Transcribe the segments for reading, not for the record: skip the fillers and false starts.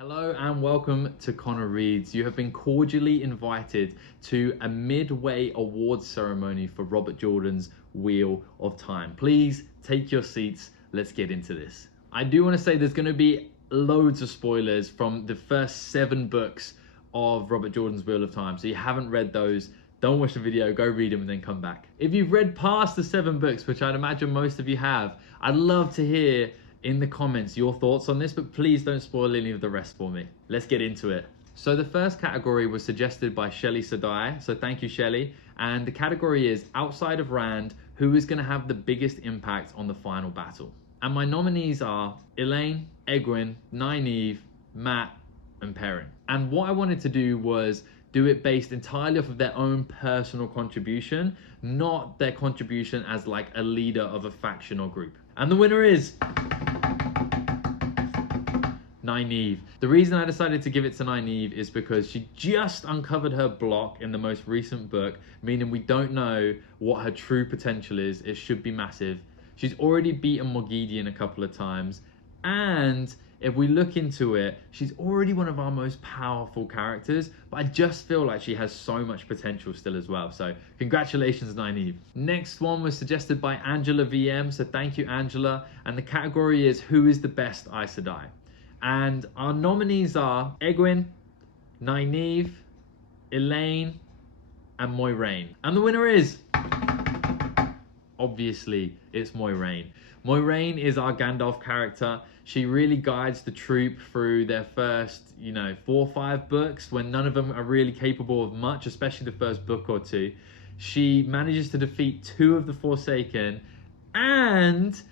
Hello and welcome to Connor Reads. You have been cordially invited to a midway awards ceremony for Robert Jordan's Wheel of Time. Please take your seats. Let's get into this. I do want to say there's going to be loads of spoilers from the first 7 books of Robert Jordan's Wheel of Time. So you haven't read those, don't watch the video, go read them and then come back. If you've read past the 7 books, which I'd imagine most of you have, I'd love to hear in the comments your thoughts on this, but please don't spoil any of the rest for me. Let's get into it. So the first category was suggested by Aes Sedai, so thank you Shelley, and the category is outside of Rand, who is going to have the biggest impact on the final battle. And my nominees are Elaine, Egwene, Nynaeve, Mat, and Perrin. And what I wanted to do was do it based entirely off of their own personal contribution, not their contribution as like a leader of a faction or group. And the winner is Nynaeve. The reason I decided to give it to Nynaeve is because she just uncovered her block in the most recent book, meaning we don't know what her true potential is. It should be massive. She's already beaten Morgidian a couple of times, and if we look into it, she's already one of our most powerful characters, but I just feel like she has so much potential still as well. So congratulations, Nynaeve. Next one was suggested by Angela VM, so thank you, Angela. And the category is who is the best Aes Sedai? And our nominees are Egwene, Nynaeve, Elaine, and Moiraine. And the winner is, obviously, it's Moiraine. Moiraine is our Gandalf character. She really guides the troop through their first, 4 or 5 books when none of them are really capable of much, especially the first book or 2. She manages to defeat 2 of the Forsaken, and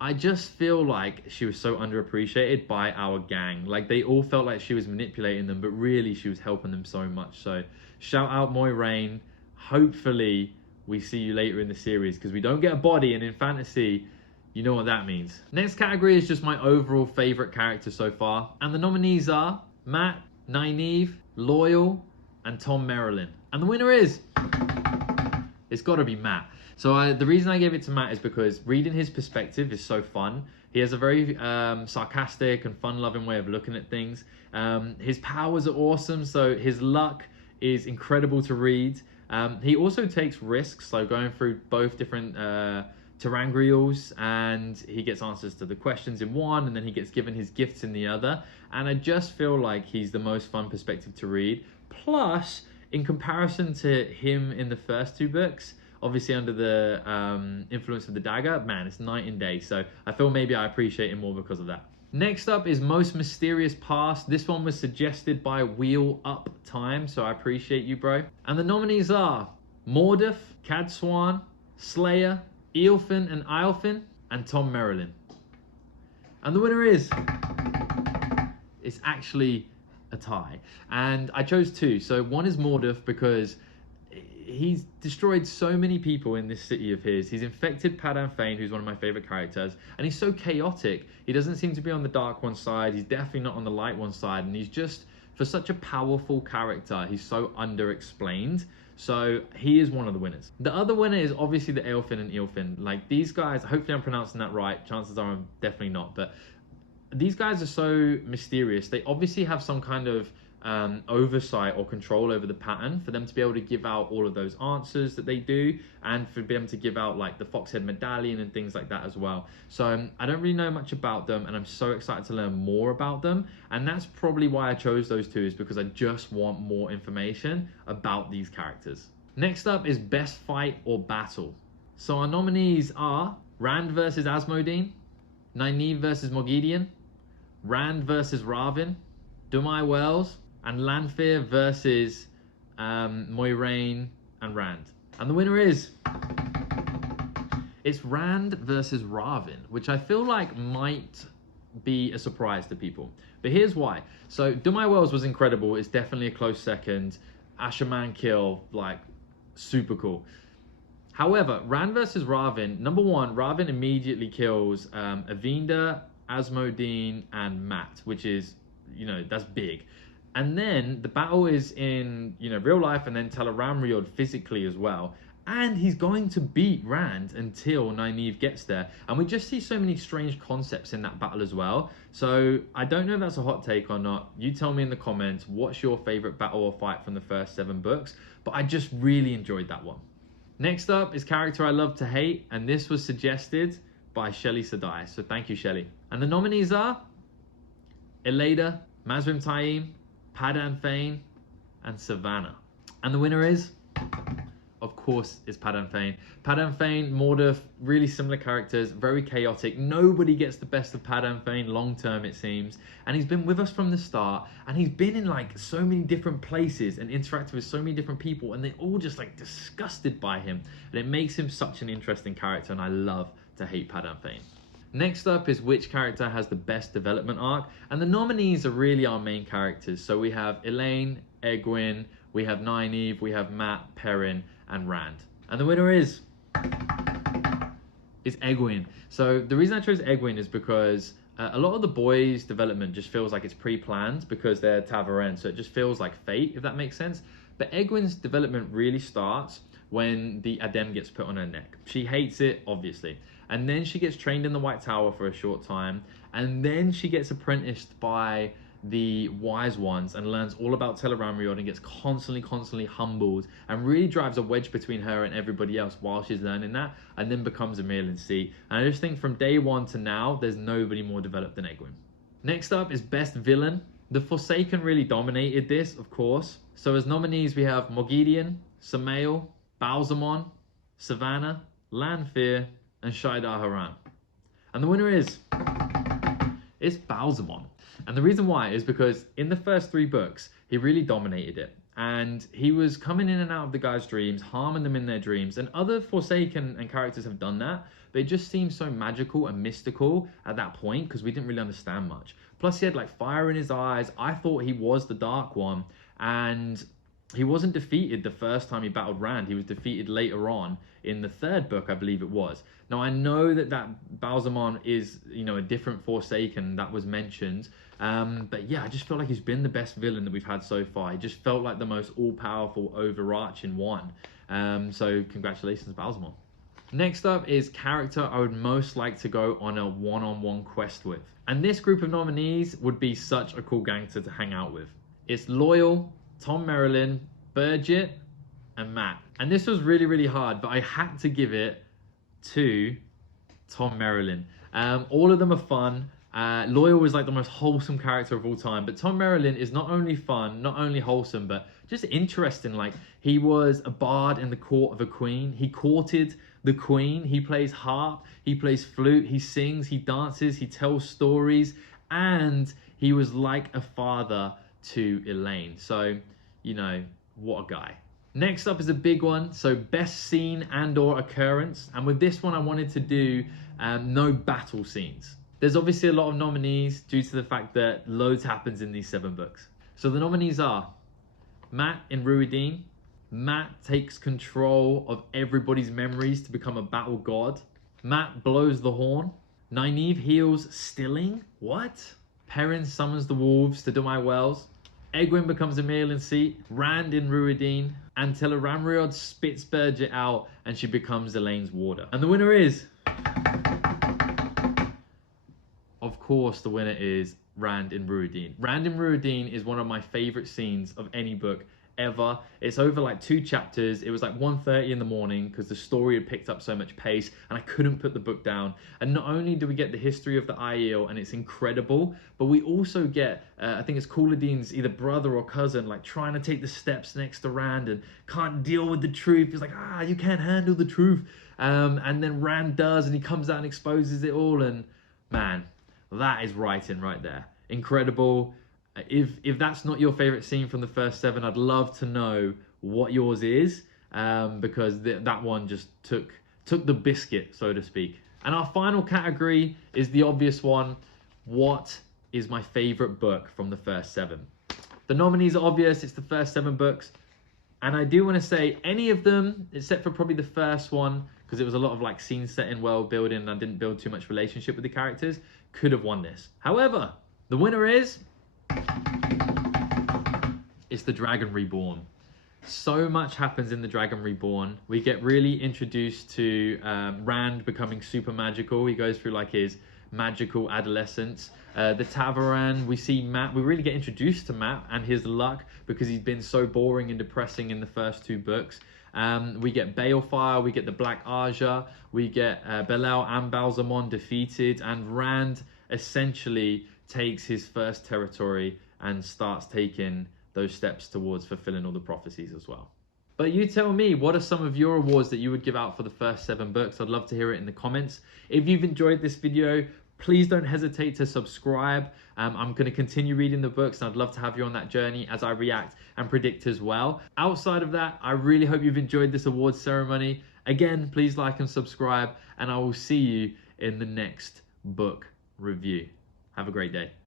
I just feel like she was so underappreciated by our gang. Like, they all felt like she was manipulating them, but really she was helping them so much. So shout out Moiraine. Hopefully we see you later in the series, because we don't get a body, and in fantasy, you know what that means. Next category is just my overall favorite character so far. And the nominees are Mat, Nynaeve, Loyal, and Tom Merrilin. And the winner is, it's gotta be Mat. So the reason I gave it to Mat is because reading his perspective is so fun. He has a very sarcastic and fun-loving way of looking at things. His powers are awesome, so his luck is incredible to read. He also takes risks, so going through both different terangrials, and he gets answers to the questions in one, and then he gets given his gifts in the other. And I just feel like he's the most fun perspective to read. Plus, in comparison to him in the first 2 books, obviously under the influence of the dagger, man, it's night and day. So I feel maybe I appreciate him more because of that. Next up is Most Mysterious Past. This one was suggested by Wheel Up Time, so I appreciate you, bro. And the nominees are Mordeth, Cadswan, Slayer, Eilfin and Eilfin, and Tom Merrilin. And the winner is, it's actually a tie. And I chose 2. So one is Mordeth because he's destroyed so many people in this city of his. He's infected Padan Fain, who's one of my favorite characters, and he's so chaotic. He doesn't seem to be on the dark one side. He's definitely not on the light one side, and he's just, for such a powerful character, he's so underexplained. So he is one of the winners. The other winner is obviously the Eilfin and Eilfin. Like, these guys, hopefully I'm pronouncing that right. Chances are I'm definitely not, but these guys are so mysterious. They obviously have some kind of oversight or control over the pattern for them to be able to give out all of those answers that they do, and for them to give out like the Foxhead medallion and things like that as well. So I don't really know much about them, and I'm so excited to learn more about them, and that's probably why I chose those 2, is because I just want more information about these characters. Next up is Best Fight or Battle. So our nominees are Rand versus Asmodine, Nynaeve versus Morgidian, Rand versus Ravin, Dumai Wells, and Lanfear versus Moiraine and Rand. And the winner is, it's Rand versus Ravin, which I feel like might be a surprise to people. But here's why. So Dumai Wells was incredible. It's definitely a close second. Asherman kill, like, super cool. However, Rand versus Ravin, number 1, Ravin immediately kills Avinda, Asmodine, and Mat, which is, that's big. And then the battle is in, real life, and then Teleramriod physically as well. And he's going to beat Rand until Nynaeve gets there. And we just see so many strange concepts in that battle as well. So I don't know if that's a hot take or not. You tell me in the comments, what's your favorite battle or fight from the first 7 books? But I just really enjoyed that one. Next up is character I love to hate. And this was suggested by Aes Sedai. So thank you, Shelley. And the nominees are Elada, Mazrim Taim, Padan Fain, and Savannah. And the winner is, of course, is Padan Fain. Padan Fain, Mordor, really similar characters, very chaotic. Nobody gets the best of Padan Fain long term, it seems. And he's been with us from the start, and he's been in like so many different places and interacted with so many different people, and they're all just like disgusted by him. And it makes him such an interesting character, and I love to hate Padan Fain. Next up is which character has the best development arc, and the nominees are really our main characters. So we have Elaine, Egwene, we have Nynaeve, we have Mat, Perrin, and Rand. And the winner is Egwene. So the reason I chose Egwene is because a lot of the boys' development just feels like it's pre-planned because they're Ta'veren, so it just feels like fate, if that makes sense. But Egwene's development really starts when the Adem gets put on her neck. She hates it, obviously. And then she gets trained in the White Tower for a short time. And then she gets apprenticed by the Wise Ones and learns all about Tel'aran'rhiod and gets constantly humbled and really drives a wedge between her and everybody else while she's learning that, and then becomes a Merlin Seat. And I just think from day 1 to now, there's nobody more developed than Egwene. Next up is best villain. The Forsaken really dominated this, of course. So as nominees, we have Moghedien, Samael, Balsamon, Savannah, Lanfear, and Shaidar Haran. And the winner is Balsamon. And the reason why is because in the first 3 books, he really dominated it. And he was coming in and out of the guys' dreams, harming them in their dreams. And other Forsaken and characters have done that, but it just seemed so magical and mystical at that point because we didn't really understand much. Plus, he had like fire in his eyes. I thought he was the Dark One, and he wasn't defeated the first time he battled Rand. He was defeated later on in the 3rd book, I believe it was. Now, I know that Balsamon is, a different Forsaken that was mentioned. But yeah, I just feel like he's been the best villain that we've had so far. He just felt like the most all-powerful, overarching one. So congratulations, Balsamon. Next up is character I would most like to go on a one-on-one quest with. And this group of nominees would be such a cool gangster to hang out with. It's Loyal, Tom Merrilin, Bridget, and Mat. And this was really hard, but I had to give it to Tom Merrilin. All of them are fun. Loyal was like the most wholesome character of all time, but Tom Merrilin is not only fun, not only wholesome, but just interesting. Like, he was a bard in the court of a queen. He courted the queen. He plays harp, he plays flute, he sings, he dances, he tells stories, and he was like a father to Elaine. So, what a guy. Next up is a big one. So best scene and or occurrence. And with this one, I wanted to do no battle scenes. There's obviously a lot of nominees due to the fact that loads happens in these 7 books. So the nominees are Mat in Ruideen. Mat takes control of everybody's memories to become a battle god. Mat blows the horn. Nynaeve heals Stilling. What? Perrin summons the wolves to Dumai Wells. Egwene becomes a Merlin Seat. Rand in Ruideen. And Tel'aran'rhiod spits Bridget out and she becomes Elaine's warder. And the winner is... Of course, the winner is Rand in Ruideen. Rand in Ruideen is one of my favorite scenes of any book ever. It's over like 2 chapters. It was like 1:30 in the morning because the story had picked up so much pace and I couldn't put the book down. And not only do we get the history of the Aiel and it's incredible, but we also get, I think it's Couladin's either brother or cousin, like trying to take the steps next to Rand and can't deal with the truth. He's like, you can't handle the truth. And then Rand does, and he comes out and exposes it all. And man, that is writing right there. Incredible. If that's not your favorite scene from the first 7, I'd love to know what yours is, because that one just took the biscuit, so to speak. And our final category is the obvious one. What is my favorite book from the first 7? The nominees are obvious. It's the first 7 books. And I do want to say any of them, except for probably the first one, because it was a lot of like scene setting, world building, and I didn't build too much relationship with the characters, could have won this. However, the winner is... It's The Dragon Reborn. So much happens in the Dragon Reborn. We get really introduced to Rand becoming super magical. He goes through like his magical adolescence. The Tavaran, we see Matt. We really get introduced to Matt and his luck because he's been so boring and depressing in the first 2 books. We get Balefire, we get the Black Aja, we get Belel and Balsamon defeated, and Rand essentially takes his first territory and starts taking those steps towards fulfilling all the prophecies as well. But you tell me, what are some of your awards that you would give out for the first 7 books? I'd love to hear it in the comments. If you've enjoyed this video, please don't hesitate to subscribe. I'm going to continue reading the books, and I'd love to have you on that journey as I react and predict as well. Outside of that, I really hope you've enjoyed this awards ceremony. Again, please like and subscribe, and I will see you in the next book review. Have a great day.